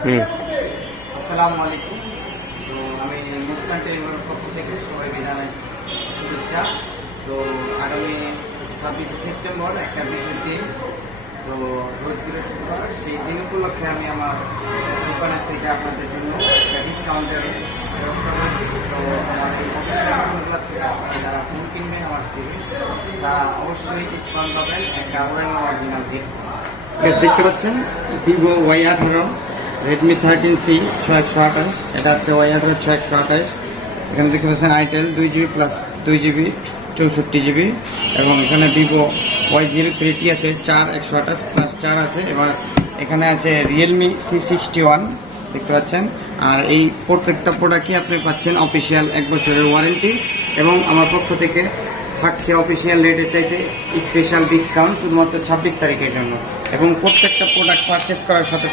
আসসালামু আলাইকুম। তো আমি মুসকান টেলিভিশনের পক্ষ থেকে সবাইকে জানাই শুভেচ্ছা। তো আগামী 26শে সেপ্টেম্বর একটা বিশেষ দিন, তো রোজ বৃহস্পতিবার, সেই দিন উপলক্ষে আমি আমার দোকানের থেকে আপনাদের জন্য একটা ডিসকাউন্টের ব্যবস্থা করেছি। তো আমার এই প্রফেশনাল থেকে আপনারা যারা ফোন কিনবেন আমার থেকে, তারা অবশ্যই ডিসকাউন্ট পাবেন একটা অরিজিনাল দিয়ে। দেখতে পাচ্ছেন ভিভো Y18, রেডমি 13C 6128, এটা হচ্ছে Y18 6128। এখানে দেখতে পাচ্ছেন itel 2GB plus 2GB 64GB, এবং এখানে ভিভো Y03T আছে 4 128 প্লাস 4 আছে। এবার এখানে আছে রিয়েলমি C61 দেখতে পাচ্ছেন। আর এই প্রত্যেকটা প্রোডাক্টই আপনি পাচ্ছেন অফিসিয়াল 1 বছরের ওয়ারেন্টি, এবং আমার পক্ষ থেকে থাকছে অফিসিয়াল রেটের চাইতে স্পেশাল ডিসকাউন্ট শুধুমাত্র 26 তারিখের জন্য, এবং প্রত্যেকটা প্রোডাক্ট পারচেস করার সাথে